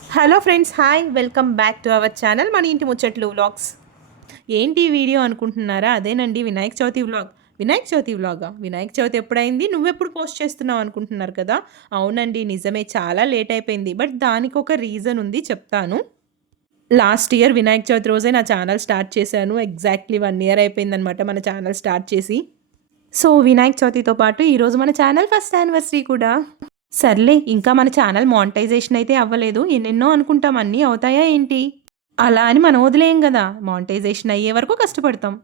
Hello friends hi. Welcome back to our channel మన ఇంటి ముచ్చట్లు వ్లాగ్స్. ఏంటి వీడియో అనుకుంటున్నారా? అదేనండి వినాయక చవితి వ్లాగ్. వినాయక చవితి వ్లాగా? వినాయక చవితి ఎప్పుడైంది? నువ్వెప్పుడు పోస్ట్ చేస్తున్నావు అనుకుంటున్నారు కదా? అవునండి నిజమే చాలా లేట్ అయిపోయింది. బట్ దానికి ఒక రీజన్ ఉంది చెప్తాను. లాస్ట్ ఇయర్ వినాయక చవితి రోజే నా ఛానల్ స్టార్ట్ చేశాను. ఎగ్జాక్ట్లీ వన్ ఇయర్ అయిపోయిందనమాట మన ఛానల్ స్టార్ట్ చేసి. సో వినాయక చవితితో పాటు ఈరోజు మన ఛానల్ ఫస్ట్ యానివర్సరీ కూడా. సర్లే ఇంకా మన ఛానల్ మానిటైజేషన్ అయితే అవ్వలేదు. ఎన్నెన్నో అనుకుంటాం. అన్నీ అవుతాయా ఏంటి? అలా అని మనం వదిలేయం కదా మానిటైజేషన్ అయ్యే వరకు కష్టపడతాం.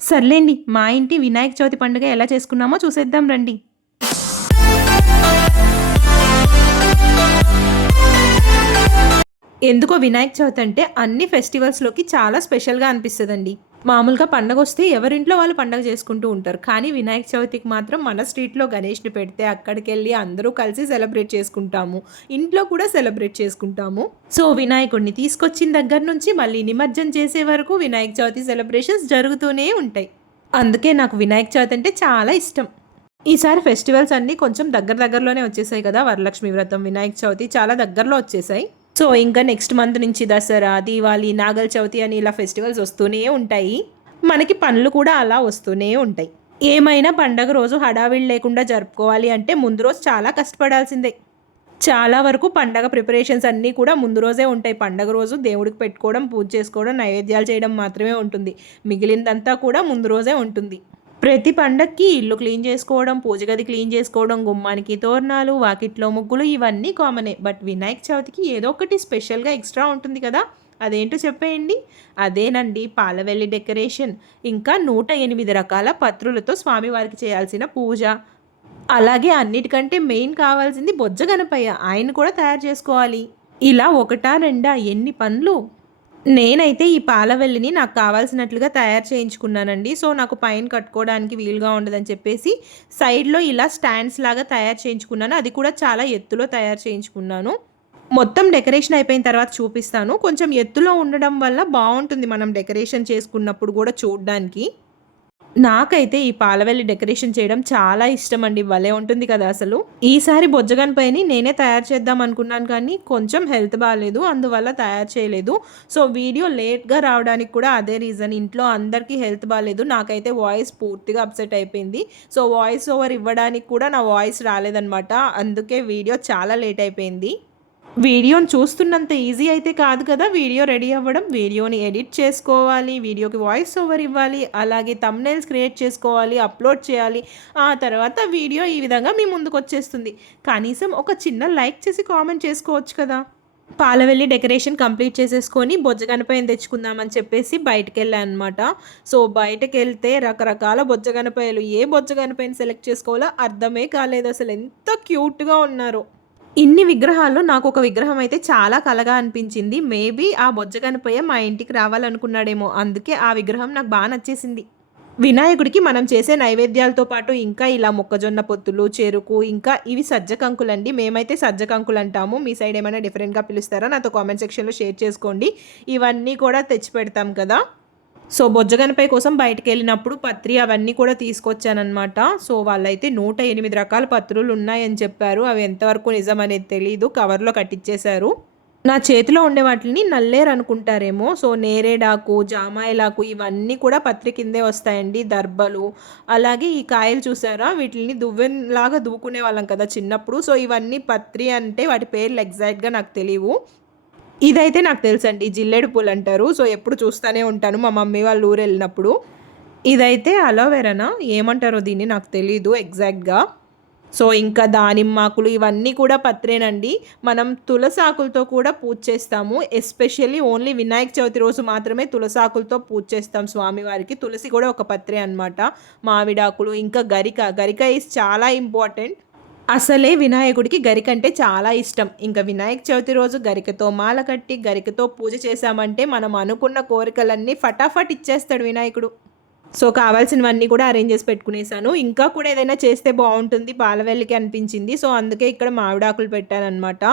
సర్లేండి మా ఇంటి వినాయక చవితి పండుగ ఎలా చేసుకున్నామో చూసేద్దాం రండి. ఎందుకో వినాయక చవితి అంటే అన్ని ఫెస్టివల్స్లోకి చాలా స్పెషల్గా అనిపిస్తుందండి. మామూలుగా పండగ వస్తే ఎవరింట్లో వాళ్ళు పండగ చేసుకుంటూ ఉంటారు. కానీ వినాయక చవితికి మాత్రం మన స్ట్రీట్లో గణేష్ని పెడితే అక్కడికి వెళ్ళి అందరూ కలిసి సెలబ్రేట్ చేసుకుంటాము. ఇంట్లో కూడా సెలబ్రేట్ చేసుకుంటాము. సో వినాయకుడిని తీసుకొచ్చిన దగ్గర నుంచి మళ్ళీ నిమజ్జనం చేసే వరకు వినాయక చవితి సెలబ్రేషన్స్ జరుగుతూనే ఉంటాయి. అందుకే నాకు వినాయక చవితి అంటే చాలా ఇష్టం. ఈసారి ఫెస్టివల్స్ అన్నీ కొంచెం దగ్గర దగ్గరలోనే వచ్చేసాయి కదా. వరలక్ష్మి వ్రతం వినాయక చవితి చాలా దగ్గరలో వచ్చేసాయి. సో ఇంకా నెక్స్ట్ మంత్ నుంచి దసరా దీవాలి నాగల చవితి అని ఇలా ఫెస్టివల్స్ వస్తూనే ఉంటాయి. మనకి పనులు కూడా అలా వస్తూనే ఉంటాయి. ఏమైనా పండగ రోజు హడావిడి లేకుండా జరుపుకోవాలి అంటే ముందు రోజు చాలా కష్టపడాల్సిందే. చాలా వరకు పండగ ప్రిపరేషన్స్ అన్నీ కూడా ముందు రోజే ఉంటాయి. పండగ రోజు దేవుడికి పెట్టుకోవడం పూజ చేసుకోవడం నైవేద్యాలు చేయడం మాత్రమే ఉంటుంది. మిగిలిందంతా కూడా ముందు రోజే ఉంటుంది. ప్రతి పండక్కి ఇల్లు క్లీన్ చేసుకోవడం పూజ గది క్లీన్ చేసుకోవడం గుమ్మానికి తోరణాలు వాకిట్లో ముగ్గులు ఇవన్నీ కామనే. బట్ వినాయక చవితికి ఏదో ఒకటి స్పెషల్గా ఎక్స్ట్రా ఉంటుంది కదా. అదేంటో చెప్పేయండి? అదేనండి పాలవెల్లి డెకరేషన్. ఇంకా నూట ఎనిమిది రకాల పత్రులతో స్వామివారికి చేయాల్సిన పూజ. అలాగే అన్నిటికంటే మెయిన్ కావాల్సింది బొజ్జ గణపయ్య. ఆయన కూడా తయారు చేసుకోవాలి. ఇలా ఒకటా రెండా ఎన్ని పనులు? నేనైతే ఈ పాలవెల్లిని నాకు కావాల్సినట్లుగా తయారు చేయించుకున్నానండి. సో నాకు పైన కట్టుకోవడానికి వీలుగా ఉండదని చెప్పేసి సైడ్లో ఇలా స్టాండ్స్ లాగా తయారు చేయించుకున్నాను. అది కూడా చాలా ఎత్తులో తయారు చేయించుకున్నాను. మొత్తం డెకరేషన్ అయిపోయిన తర్వాత చూపిస్తాను. కొంచెం ఎత్తులో ఉండడం వల్ల బాగుంటుంది మనం డెకరేషన్ చేసుకున్నప్పుడు కూడా చూడడానికి. నాకైతే ఈ పాలవెల్లి డెకరేషన్ చేయడం చాలా ఇష్టం అండి భలే ఉంటుంది కదా అసలు. ఈసారి బొజ్జగన్ పైని నేనే తయారు చేద్దాం అనుకున్నాను కానీ కొంచెం హెల్త్ బాగాలేదు అందువల్ల తయారు చేయలేదు. సో వీడియో లేట్గా రావడానికి కూడా అదే రీజన్. ఇంట్లో అందరికీ హెల్త్ బాగాలేదు నాకైతే వాయిస్ పూర్తిగా అప్సెట్ అయిపోయింది. సో వాయిస్ ఓవర్ ఇవ్వడానికి కూడా నా వాయిస్ రాలేదనమాట అందుకే వీడియో చాలా లేట్ అయిపోయింది. వీడియోని చూస్తున్నంత ఈజీ అయితే కాదు కదా. వీడియో రెడీ అవ్వడం వీడియోని ఎడిట్ చేసుకోవాలి వీడియోకి వాయిస్ ఓవర్ ఇవ్వాలి అలాగే తమ్నైల్స్ క్రియేట్ చేసుకోవాలి అప్లోడ్ చేయాలి. ఆ తర్వాత వీడియో ఈ విధంగా మీ ముందుకు వచ్చేస్తుంది. కనీసం ఒక చిన్న లైక్ చేసి కామెంట్ చేసుకోవచ్చు కదా. పాలవెల్లి డెకరేషన్ కంప్లీట్ చేసేసుకొని బొజ్జ గణపయ్యని తెచ్చుకుందామని చెప్పేసి బయటకు వెళ్ళాను అనమాట సో బయటకు వెళ్తే రకరకాల బొజ్జ గణపయ్యలు ఏ బొజ్జ గణపయ్యని సెలెక్ట్ చేసుకోవాలో అర్థమే కాలేదు. అసలు ఎంత క్యూట్గా ఉన్నారో. ఇన్ని విగ్రహాల్లో నాకు ఒక విగ్రహం అయితే చాలా కలగా అనిపించింది. మేబీ ఆ బొజ్జ కనిపోయే మా ఇంటికి రావాలనుకున్నాడేమో. అందుకే ఆ విగ్రహం నాకు బాగా నచ్చేసింది. వినాయకుడికి మనం చేసే నైవేద్యాలతో పాటు ఇంకా ఇలా మొక్కజొన్న పొత్తులు చెరుకు ఇంకా ఇవి సజ్జకంకులండి. మేమైతే సజ్జకంకులు అంటాము మీ సైడ్ ఏమైనా డిఫరెంట్గా పిలుస్తారా? నాతో కామెంట్ సెక్షన్లో షేర్ చేసుకోండి. ఇవన్నీ కూడా తెచ్చి పెడతాం కదా. సో బొజ్జగనపై కోసం బయటకు వెళ్ళినప్పుడు పత్రి అవన్నీ కూడా తీసుకొచ్చానమాట సో వాళ్ళైతే నూట ఎనిమిది రకాల పత్రులు ఉన్నాయని చెప్పారు. అవి ఎంతవరకు నిజం అనేది తెలియదు కవర్లో కట్టించేశారు నా చేతిలో ఉండే వాటిని నల్లేరు అనుకుంటారేమో. సో నేరేడాకు జామాయిలాకు ఇవన్నీ కూడా పత్రి కిందే వస్తాయండి. దర్బలు అలాగే ఈ కాయలు చూసారా? వీటిని దువ్వెలాగా దువ్వుకునే వాళ్ళం కదా చిన్నప్పుడు. సో ఇవన్నీ పత్రి అంటే వాటి పేర్లు ఎగ్జాక్ట్గా నాకు తెలియవు ఇదైతే నాకు తెలుసండి జిల్లేడు పూలు అంటారు. సో ఎప్పుడు చూస్తూనే ఉంటాను. మా మమ్మీ వాళ్ళు ఊరు వెళ్ళినప్పుడు. ఇదైతే అలోవెరానా ఏమంటారో దీన్ని నాకు తెలీదు ఎగ్జాక్ట్గా సో ఇంకా దానిమ్మాకులు ఇవన్నీ కూడా పత్రేనండి. మనం తులసాకులతో కూడా పూజ చేస్తాము. ఎస్పెషల్లీ ఓన్లీ వినాయక చవితి రోజు మాత్రమే తులసాకులతో పూజ చేస్తాం స్వామివారికి తులసి కూడా ఒక పత్రే అనమాట మామిడాకులు ఇంకా గరిక. గరిక ఈజ్ చాలా ఇంపార్టెంట్ అసలే వినాయకుడికి గరిక అంటే చాలా ఇష్టం. ఇంకా వినాయక చవితి రోజు గరికతో మాల కట్టి గరికతో పూజ చేశామంటే మనం అనుకున్న కోరికలన్నీ ఫటాఫట్ ఇచ్చేస్తాడు వినాయకుడు. సో కావాల్సినవన్నీ కూడా అరేంజ్ చేసి పెట్టుకునేసాను ఇంకా కూడా ఏదైనా చేస్తే బాగుంటుంది పాలవెల్లికి అనిపించింది. సో అందుకే ఇక్కడ మామిడాకులు పెట్టానమాట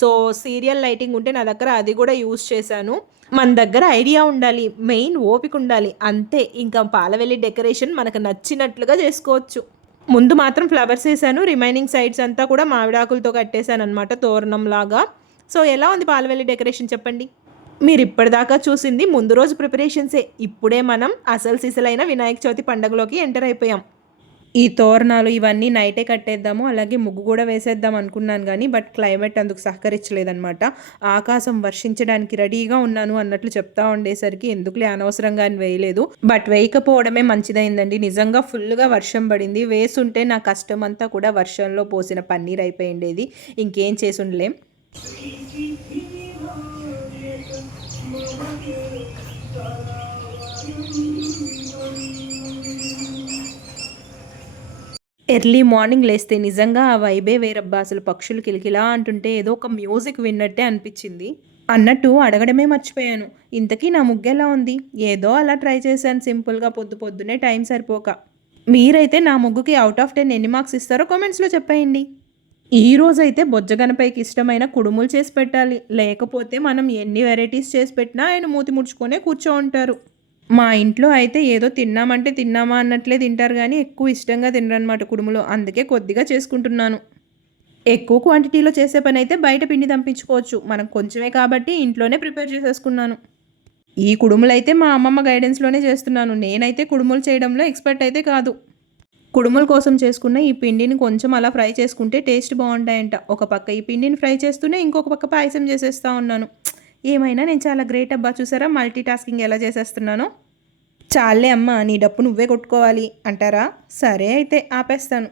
సో సీరియల్ లైటింగ్ ఉంటే నా దగ్గర అది కూడా యూస్ చేశాను. మన దగ్గర ఐడియా ఉండాలి మెయిన్ ఓపిక ఉండాలి. అంతే ఇంకా పాలవెల్లి డెకరేషన్ మనకు నచ్చినట్లుగా చేసుకోవచ్చు. ముందు మాత్రం ఫ్లవర్స్ వేసాను. రిమైనింగ్ సైడ్స్ అంతా కూడా మామిడాకులతో కట్టేశాను అనమాట తోరణం లాగా సో ఎలా ఉంది పాలవెల్లి డెకరేషన్ చెప్పండి? మీరు ఇప్పటిదాకా చూసింది ముందు రోజు ప్రిపరేషన్సే. ఇప్పుడే మనం అసలు సిసలైన వినాయక చవితి పండుగలోకి ఎంటర్ అయిపోయాం. ఈ తోరణాలు ఇవన్నీ నైటే కట్టేద్దాము అలాగే ముగ్గు కూడా వేసేద్దాం అనుకున్నాను కానీ బట్ క్లైమేట్ అందుకు సహకరించలేదన్నమాట. ఆకాశం వర్షించడానికి రెడీగా ఉన్నాను అన్నట్లు చెప్తా ఉండేసరికి ఎందుకులే అనవసరంగా అని వేయలేదు. బట్ వేయకపోవడమే మంచిదైందండి. నిజంగా ఫుల్గా వర్షం పడింది. వేసుంటే నా కష్టం అంతా కూడా వర్షంలో పోసిన పన్నీర్ అయిపోయిండేది ఇంకేం చేసి ఎర్లీ మార్నింగ్ లేస్తే నిజంగా ఆ వైబే వేరబ్బా. అసలు పక్షులు కిలకిలా అంటుంటే ఏదో ఒక మ్యూజిక్ విన్నట్టే అనిపించింది. అన్నట్టు అడగడమే మర్చిపోయాను. ఇంతకీ నా ముగ్గెలా ఉంది? ఏదో అలా ట్రై చేశాను సింపుల్గా పొద్దు పొద్దునే టైం సరిపోక. మీరైతే నా ముగ్గుకి అవుట్ ఆఫ్ టెన్ ఎన్ని మార్క్స్ ఇస్తారో కామెంట్స్లో చెప్పేయండి. ఈ రోజైతే బొజ్జగనపైకి ఇష్టమైన కుడుములు చేసి పెట్టాలి. లేకపోతే మనం ఎన్ని వెరైటీస్ చేసి పెట్టినా ఆయన మూతి ముడుచుకొనే కూర్చో ఉంటారు. మా ఇంట్లో అయితే ఏదో తిన్నామంటే తిన్నామా అన్నట్లే తింటారు కానీ ఎక్కువ ఇష్టంగా తినరనమాట కుడుములు. అందుకే కొద్దిగా చేసుకుంటున్నాను. ఎక్కువ క్వాంటిటీలో చేసే పని అయితే బయట పిండి తంపించుకోవచ్చు మనం కొంచెమే కాబట్టి ఇంట్లోనే ప్రిపేర్ చేసేసుకున్నాను. ఈ కుడుములు అయితే మా అమ్మమ్మ గైడెన్స్లోనే చేస్తున్నాను. నేనైతే కుడుములు చేయడంలో ఎక్స్పర్ట్ అయితే కాదు. కుడుముల కోసం చేసుకున్న ఈ పిండిని కొంచెం అలా ఫ్రై చేసుకుంటే టేస్ట్ బాగుంటాయంట. ఒక పక్క ఈ పిండిని ఫ్రై చేస్తూనే ఇంకొక పక్క పాయసం చేసేస్తా ఉన్నాను. ఏమైనా నేను చాలా గ్రేట్ అబ్బా. చూసారా? మల్టీ టాస్కింగ్ ఎలా చేసేస్తున్నానో? చాలే అమ్మ నీ డప్పు నువ్వే కొట్టుకోవాలి అంటారా? సరే అయితే ఆపేస్తాను.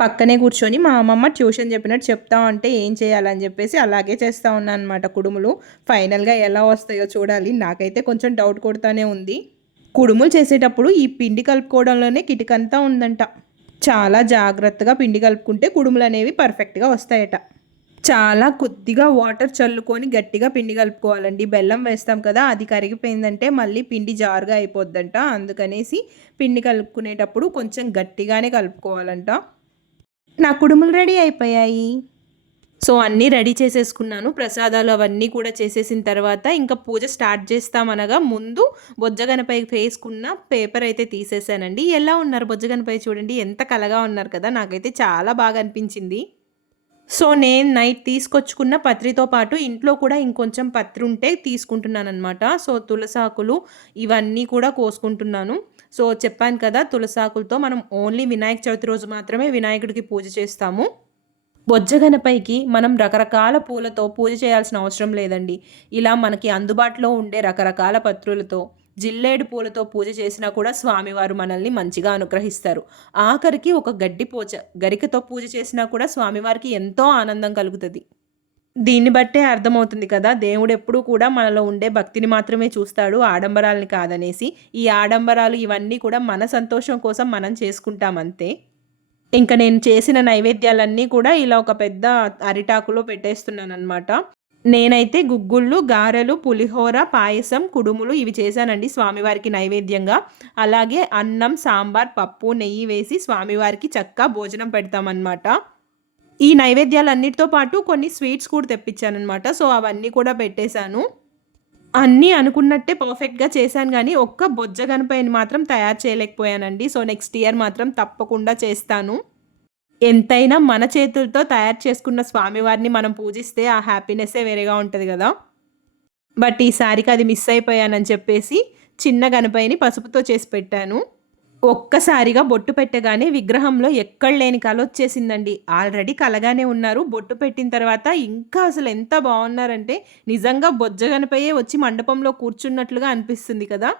పక్కనే కూర్చొని మా అమ్మమ్మ ట్యూషన్ చెప్పినట్టు చెప్తా ఉంటే ఏం చేయాలని చెప్పేసి అలాగే చేస్తూ ఉన్నాను అనమాట కుడుములు ఫైనల్గా ఎలా వస్తాయో చూడాలి. నాకైతే కొంచెం డౌట్ కొడుతూనే ఉంది. కుడుములు చేసేటప్పుడు ఈ పిండి కలుపుకోవడంలోనే కిటికంతా ఉందంట. చాలా జాగ్రత్తగా పిండి కలుపుకుంటే కుడుములు అనేవి పర్ఫెక్ట్గా వస్తాయట. చాలా కొద్దిగా వాటర్ చల్లుకొని గట్టిగా పిండి కలుపుకోవాలండి. బెల్లం వేస్తాం కదా అది కరిగిపోయిందంటే మళ్ళీ పిండి జారుగా అయిపోద్దంట. అందుకనేసి పిండి కలుపుకునేటప్పుడు కొంచెం గట్టిగానే కలుపుకోవాలంట. నా కుడుములు రెడీ అయిపోయాయి. సో అన్నీ రెడీ చేసేసుకున్నాను. ప్రసాదాలు అవన్నీ కూడా చేసేసిన తర్వాత ఇంకా పూజ స్టార్ట్ చేస్తామనగా ముందు బొజ్జగనపై వేసుకున్న పేపర్ అయితే తీసేసానండి. ఎలా ఉన్నారు బొజ్జగనపై చూడండి. ఎంత కలగా ఉన్నారు కదా నాకైతే చాలా బాగా అనిపించింది. సో నేను నైట్ తీసుకొచ్చుకున్న పత్రితో పాటు ఇంట్లో కూడా ఇంకొంచెం పత్రి ఉంటే తీసుకుంటున్నాను అనమాట సో తులసాకులు ఇవన్నీ కూడా కోసుకుంటున్నాను. సో చెప్పాను కదా తులసాకులతో మనం ఓన్లీ వినాయక చవితి రోజు మాత్రమే వినాయకుడికి పూజ చేస్తాము. బొజ్జగనపైకి మనం రకరకాల పూలతో పూజ చేయాల్సిన అవసరం లేదండి. ఇలా మనకి అందుబాటులో ఉండే రకరకాల పత్రులతో. జిల్లేడు పూలతో పూజ చేసినా కూడా స్వామివారు మనల్ని మంచిగా అనుగ్రహిస్తారు. ఆఖరికి ఒక గడ్డి పూజ గరికతో పూజ చేసినా కూడా స్వామివారికి ఎంతో ఆనందం కలుగుతుంది. దీన్ని బట్టే అర్థమవుతుంది కదా దేవుడు ఎప్పుడూ కూడా మనలో ఉండే భక్తిని మాత్రమే చూస్తాడు ఆడంబరాలని కాదనేసి. ఈ ఆడంబరాలు ఇవన్నీ కూడా మన సంతోషం కోసం మనం చేసుకుంటాం అంతే. ఇంకా నేను చేసిన నైవేద్యాలన్నీ కూడా ఇలా ఒక పెద్ద అరిటాకులో పెట్టేస్తున్నాను అనమాట నేనైతే గుగ్గుళ్ళు గారెలు పులిహోర పాయసం కుడుములు ఇవి చేశానండి స్వామివారికి నైవేద్యంగా. అలాగే అన్నం సాంబార్ పప్పు నెయ్యి వేసి స్వామివారికి చక్కగా భోజనం పెడతామన్నమాట. ఈ నైవేద్యాలన్నిటితో పాటు కొన్ని స్వీట్స్ కూడా తెప్పించానమాట సో అవన్నీ కూడా పెట్టేశాను. అన్నీ అనుకున్నట్టే పర్ఫెక్ట్గా చేశాను కానీ ఒక్క బొజ్జ గణపతిని మాత్రం తయారు చేయలేకపోయానండి. సో నెక్స్ట్ ఇయర్ మాత్రం తప్పకుండా చేస్తాను. ఎంతైనా మన చేతులతో తయారు చేసుకున్న స్వామివారిని మనం పూజిస్తే ఆ హ్యాపీనెస్సే వేరేగా ఉంటుంది కదా. బట్ ఈసారికి అది మిస్ అయిపోయానని చెప్పేసి చిన్న గణపయ్యని పసుపుతో చేసి పెట్టాను. ఒక్కసారిగా బొట్టు పెట్టగానే విగ్రహంలో ఎక్కడ లేని కళ వచ్చేసిందండి. ఆల్రెడీ కలగానే ఉన్నారు. బొట్టు పెట్టిన తర్వాత ఇంకా అసలు ఎంత బాగున్నారంటే నిజంగా బొజ్జగనపయ్యే వచ్చి మండపంలో కూర్చున్నట్లుగా అనిపిస్తుంది కదా.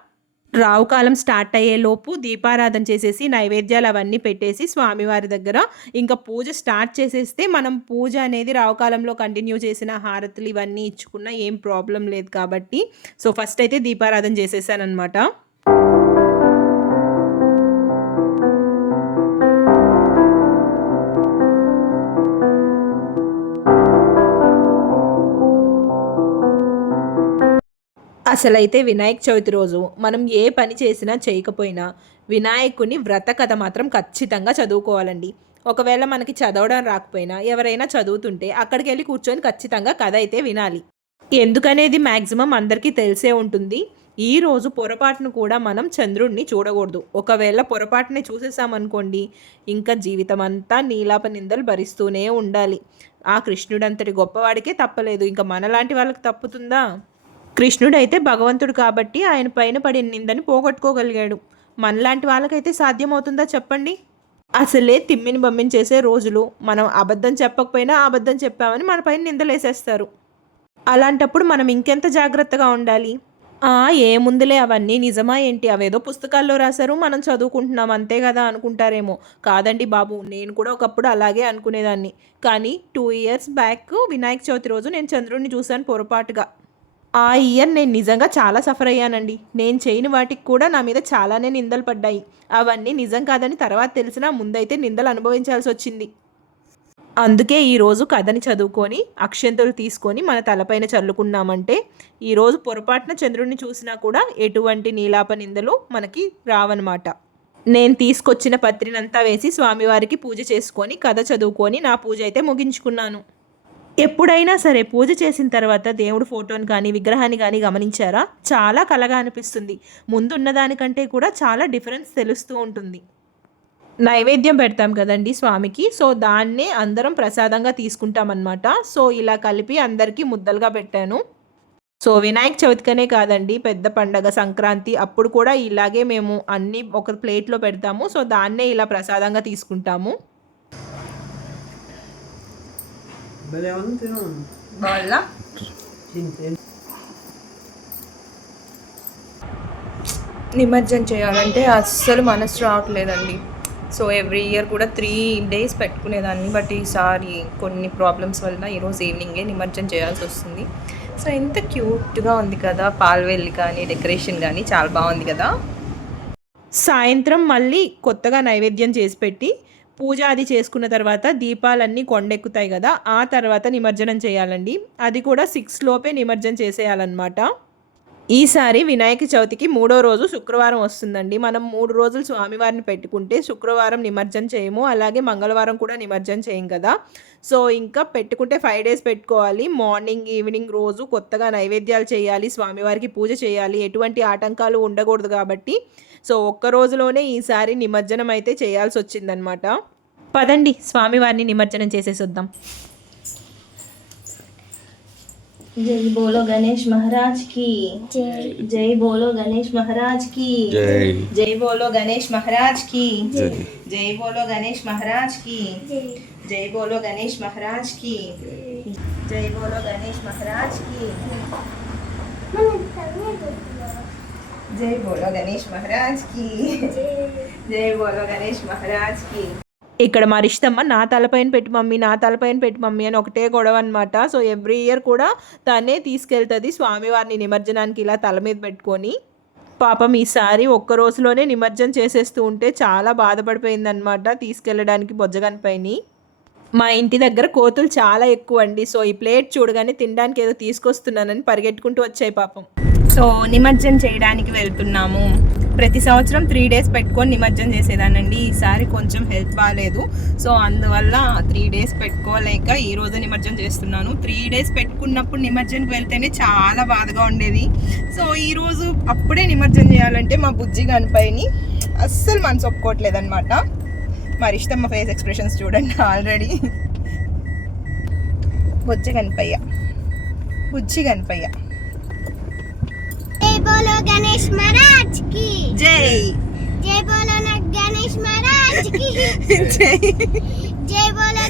రావు కాలం స్టార్ట్ అయ్యేలోపు దీపారాధన చేసేసి నైవేద్యాలు అవన్నీ పెట్టేసి స్వామివారి దగ్గర ఇంకా పూజ స్టార్ట్ చేసేస్తే మనం పూజ అనేది రావు కాలంలో కంటిన్యూ చేసిన హారతులు ఇవన్నీ ఇచ్చుకున్నా ఏం ప్రాబ్లం లేదు కాబట్టి. సో ఫస్ట్ అయితే దీపారాధన చేసేసానమాట అసలైతే వినాయక చవితి రోజు మనం ఏ పని చేసినా చేయకపోయినా వినాయకుని వ్రత కథ మాత్రం ఖచ్చితంగా చదువుకోవాలండి. ఒకవేళ మనకి చదవడం రాకపోయినా ఎవరైనా చదువుతుంటే అక్కడికి వెళ్ళి కూర్చొని ఖచ్చితంగా కథ అయితే వినాలి. ఎందుకనేది మ్యాక్సిమం అందరికీ తెలిసే ఉంటుంది. ఈ రోజు పొరపాటును కూడా మనం చంద్రుడిని చూడకూడదు. ఒకవేళ పొరపాటుని చూసేసామనుకోండి ఇంకా జీవితం అంతా నీలాప నిందలు భరిస్తూనే ఉండాలి. ఆ కృష్ణుడంతటి గొప్పవాడికే తప్పలేదు. ఇంకా మనలాంటి వాళ్ళకి తప్పుతుందా? కృష్ణుడైతే భగవంతుడు కాబట్టి ఆయన పైన పడి నిందని పోగొట్టుకోగలిగాడు. మనలాంటి వాళ్ళకైతే సాధ్యమవుతుందా చెప్పండి? అసలే తిమ్మిని బమ్మిని చేసే రోజులు. మనం అబద్ధం చెప్పకపోయినా అబద్ధం చెప్పామని మన పైన నిందలేసేస్తారు. అలాంటప్పుడు మనం ఇంకెంత జాగ్రత్తగా ఉండాలి? ఆ ఏముందిలే అవన్నీ నిజమా ఏంటి? అవేదో పుస్తకాల్లో రాశారు మనం చదువుకుంటున్నాం అంతే కదా అనుకుంటారేమో. కాదండి బాబు నేను కూడా ఒకప్పుడు అలాగే అనుకునేదాన్ని. కానీ two years back Vinayaka Chavithi రోజు నేను చంద్రుడిని చూశాను పొరపాటుగా. ఆ ఇయర్ నేను నిజంగా చాలా సఫర్ అయ్యానండి. నేను చేయని వాటికి కూడా నా మీద చాలానే నిందలు పడ్డాయి. అవన్నీ నిజం కాదని తర్వాత తెలిసినా ముందైతే నిందలు అనుభవించాల్సి వచ్చింది. అందుకే ఈరోజు కథని చదువుకొని అక్షంతలు తీసుకొని మన తలపైన చల్లుకున్నామంటే ఈరోజు పొరపాటున చంద్రుడిని చూసినా కూడా ఎటువంటి నీలాప నిందలు మనకి రావన్నమాట. నేను తీసుకొచ్చిన పత్రినంతా వేసి స్వామివారికి పూజ చేసుకొని కథ చదువుకొని నా పూజ అయితే ముగించుకున్నాను. ఎప్పుడైనా సరే పూజ చేసిన తర్వాత దేవుడు ఫోటోని కానీ విగ్రహాన్ని కానీ గమనించారా? చాలా కలగా అనిపిస్తుంది. ముందున్న దానికంటే కూడా చాలా డిఫరెన్స్ తెలుస్తూ ఉంటుంది. నైవేద్యం పెడతాం కదండి స్వామికి. సో దాన్నే అందరం ప్రసాదంగా తీసుకుంటామన్నమాట. సో ఇలా కలిపి అందరికీ ముద్దలుగా పెట్టాను. సో వినాయక చవితికనే కాదండి పెద్ద పండగ సంక్రాంతి అప్పుడు కూడా ఇలాగే మేము అన్నీ ఒక ప్లేట్లో పెడతాము. సో దాన్నే ఇలా ప్రసాదంగా తీసుకుంటాము. భలే ఉంది తిను వాళ్ళ తిను, తిను. నిమజ్జనం చేయాలంటే అస్సలు మనసు రావట్లేదండి. సో ఎవ్రీ ఇయర్ కూడా త్రీ డేస్ పెట్టుకునేదాన్ని. బట్ ఈసారి కొన్ని ప్రాబ్లమ్స్ వల్ల ఈరోజు ఈవినింగే నిమజ్జనం చేయాల్సి వస్తుంది. సో ఎంత క్యూట్గా ఉంది కదా. పాల్వెల్లి కానీ డెకరేషన్ కానీ చాలా బాగుంది కదా. సాయంత్రం మళ్ళీ కొత్తగా నైవేద్యం చేసి పెట్టి పూజ అది చేసుకున్న తర్వాత దీపాలన్నీ కొండెక్కుతాయి కదా ఆ తర్వాత నిమజ్జనం చేయాలండి. అది కూడా సిక్స్ లోపే నిమజ్జనం చేసేయాలన్నమాట. ఈసారి వినాయక చవితికి మూడో రోజు శుక్రవారం వస్తుందండి. మనం మూడు రోజులు స్వామివారిని పెట్టుకుంటే శుక్రవారం నిమజ్జనం చేయము అలాగే మంగళవారం కూడా నిమజ్జనం చేయం కదా. సో ఇంకా పెట్టుకుంటే ఫైవ్ డేస్ పెట్టుకోవాలి. మార్నింగ్ ఈవినింగ్ రోజు కొత్తగా నైవేద్యాలు చేయాలి స్వామివారికి పూజ చేయాలి. ఎటువంటి ఆటంకాలు ఉండకూడదు కాబట్టి సో ఒక్క రోజులోనే ఈసారి నిమజ్జనం అయితే చేయాల్సి వచ్చిందనమాట పదండి స్వామివారిని నిమజ్జనం చేసేసొద్దాం. జై బోలో గణేష్ మహారాజ్కి జై బోలో గణేష్ మహారాజ్కి జై బోలో గణేష్ మహారాజ్కి జై బోలో గణేష్ మహారాజ్కి జై బోలో గణేష్ మహారాజ్కి జై బోలో గణేష్ మహారాజ్కి జై బోలో గణేష్ మహారాజ్కి జై బోలో గణేష్ మహారాజ్కి ఇక్కడ మా రిష్టమ్మ నా తలపైన పెట్టి మమ్మీ నా తలపైన పెట్టి మమ్మీ అని ఒకటే గొడవ అనమాట సో ఎవ్రీ ఇయర్ కూడా తనే తీసుకెళ్తుంది స్వామివారిని నిమజ్జనానికి ఇలా తల మీద పెట్టుకొని. పాపం ఈసారి ఒక్క రోజులోనే నిమజ్జనం చేసేస్తూ ఉంటే చాలా బాధపడిపోయిందనమాట తీసుకెళ్ళడానికి బొజ్జగనిపైని. మా ఇంటి దగ్గర కోతులు చాలా ఎక్కువ అండి. సో ఈ ప్లేట్ చూడగానే తినడానికి ఏదో తీసుకొస్తున్నానని పరిగెట్టుకుంటూ వచ్చాయి పాపం. సో నిమజ్జనం చేయడానికి వెళ్తున్నాము. ప్రతి సంవత్సరం త్రీ డేస్ పెట్టుకొని నిమజ్జనం చేసేదానండి ఈసారి కొంచెం హెల్త్ బాగాలేదు సో అందువల్ల త్రీ డేస్ పెట్టుకోలేక ఈ రోజు నిమజ్జనం చేస్తున్నాను. త్రీ డేస్ పెట్టుకున్నప్పుడు నిమజ్జనకి వెళ్తేనే చాలా బాధగా ఉండేది. సో ఈ రోజు అప్పుడే నిమజ్జనం చేయాలంటే మా బుజ్జి గనిపైని అస్సలు మనసు ఒప్పుకోవట్లేదు అనమాట మరి ఇష్టం మా ఫేస్ ఎక్స్ప్రెషన్స్ చూడండి ఆల్రెడీ బుజ్జి గనిపయ్య బుజ్జి గనిపయ్య గణేష్ మహారాజ్కి జై జై గణేష్ మహారాజ్కి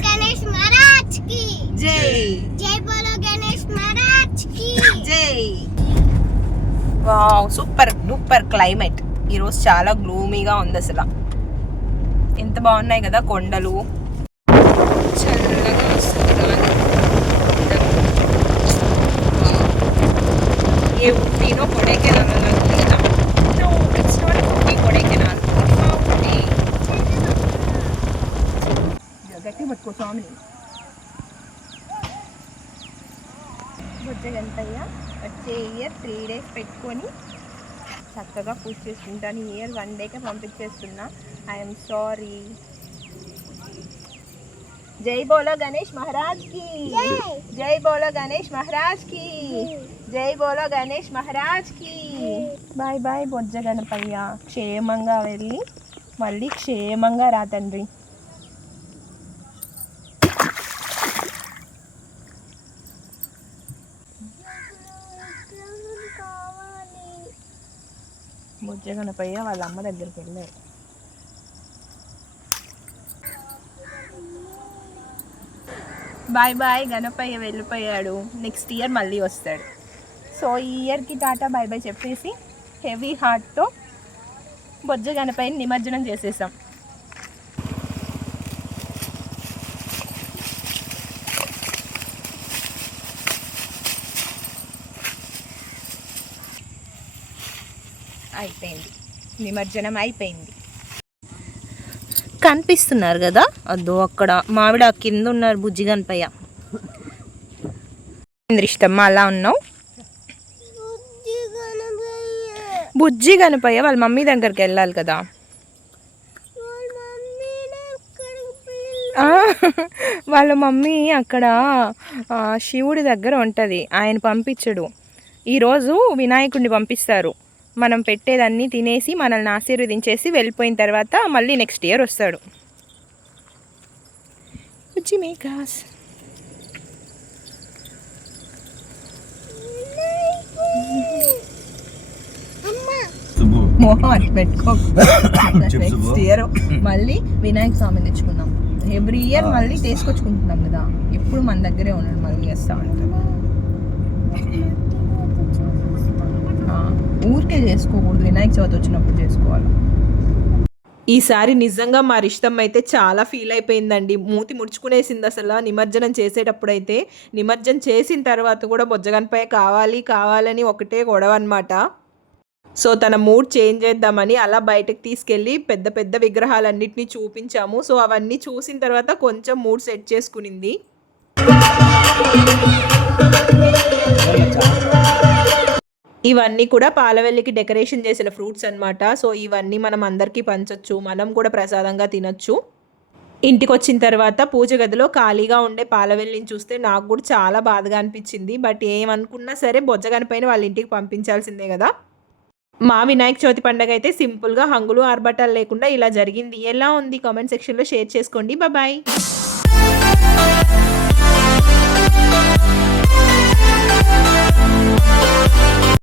గణేష్ మహారాజ్కి జై జై గణేష్ మహారాజ్కి జై. Wow super duper climate. ఈరోజు చాలా గ్లూమీగా ఉంది అసలు. ఎంత బాగున్నాయి కదా కొండలు. పూజ చేసుకుంటాను ఇయర్ వన్ డేకే పంపించేస్తున్నా. ఐఎమ్ సారీ జై బోలో గణేష్ మహారాజ్కి జై బోలో గణేష్ మహారాజ్కి జై బోలో గణేష్ మహారాజ్కి బాయ్ బాయ్ బొజ్జ గణపయ్య. క్షేమంగా వెళ్ళి మళ్ళీ క్షేమంగా రా తండ్రి బొజ్జ గణపయ్య వాళ్ళ అమ్మ దగ్గరికి వెళ్ళారు. బాయ్ బాయ్ గణపయ్య వెళ్ళిపోయాడు. నెక్స్ట్ ఇయర్ మళ్ళీ వస్తాడు. సో ఈ ఇయర్కి టాటా బాయ్ బాయ్ చెప్పేసి హెవీ హార్ట్తో బొజ్జ గణపయ్యని నిమజ్జనం చేసేసాం. అయిపోయింది. నిమజ్జనం అయిపోయింది. కనిపిస్తున్నారు కదా? అదో అక్కడ మామిడి ఆ కింద ఉన్నారు బుజ్జి గణపయ్య ఇష్టం అలా ఉన్నావు బుజ్జి గణపయ్య వాళ్ళ మమ్మీ దగ్గరికి వెళ్ళాలి కదా? వాళ్ళ మమ్మీ అక్కడ ఆ, శివుడి దగ్గర ఉంటుంది. ఆయన పంపించడు. ఈరోజు వినాయకుడిని పంపిస్తారు. మనం పెట్టేదన్నీ తినేసి మనల్ని ఆశీర్వదించేసి వెళ్ళిపోయిన తర్వాత మళ్ళీ నెక్స్ట్ ఇయర్ వస్తాడు. మోహం అట్లా పెట్టుకో. నెక్స్ట్ ఇయర్ మళ్ళీ వినాయక స్వామిని తెచ్చుకుందాం. ఎవ్రీ ఇయర్ మళ్ళీ తీసుకొచ్చుకుంటున్నాం కదా. ఎప్పుడు మన దగ్గరే ఉన్నాడు మళ్ళీ చేస్తా ఉంటాం ఊరికే చేసుకోకూడదు. వినాయక చవితి వచ్చినప్పుడు చేసుకోవాలి. ఈసారి నిజంగా మా ఇష్టం అయితే చాలా ఫీల్ అయిపోయిందండి. మూతి ముడుచుకునేసింది అసలు. నిమజ్జనం చేసేటప్పుడు అయితే నిమజ్జనం చేసిన తర్వాత కూడా బొజ్జగన్పై కావాలి కావాలని ఒకటే గొడవ అనమాట సో తన మూడ్ చేంజ్ చేద్దామని అలా బయటకు తీసుకెళ్ళి పెద్ద పెద్ద విగ్రహాలన్నింటినీ చూపించాము. సో అవన్నీ చూసిన తర్వాత కొంచెం మూడ్ సెట్ చేసుకునింది. ఇవన్నీ కూడా పాలవెల్లికి డెకరేషన్ చేసిన ఫ్రూట్స్ అన్నమాట. సో ఇవన్నీ మనం అందరికీ పంచవచ్చు మనం కూడా ప్రసాదంగా తినొచ్చు. ఇంటికి వచ్చిన తర్వాత పూజ గదిలో ఖాళీగా ఉండే పాలవెల్లిని చూస్తే నాకు కూడా చాలా బాధగా అనిపించింది. బట్ ఏమనుకున్నా సరే బొజ్జగనిపైన వాళ్ళ ఇంటికి పంపించాల్సిందే కదా. మా వినాయక చవితి పండగ అయితే సింపుల్గా హంగులు ఆర్భటాలు లేకుండా ఇలా జరిగింది. ఎలా ఉంది? కామెంట్ సెక్షన్లో షేర్ చేసుకోండి. బాయ్.